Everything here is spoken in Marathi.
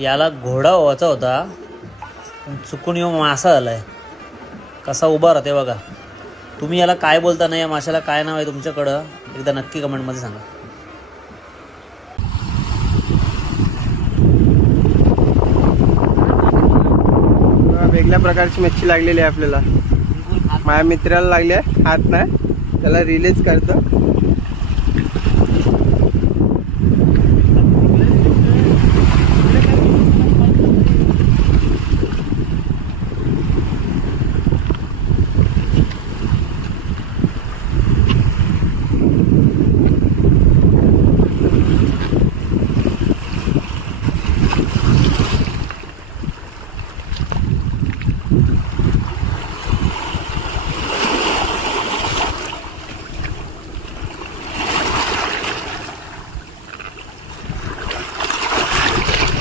याला घोडा व्हायचा होता पण चुकून येऊन मासा आलाय. कसा उभा राहते बघा. तुम्ही याला काय बोलता ना, या माशाला काय नाव आहे तुमच्याकडं एकदा नक्की कमेंटमध्ये सांगा. वेगळ्या प्रकारची मच्छी लागलेली आहे आपल्याला. माझ्या मित्राला लागली आहे, हात नाही त्याला रिलीज करतो.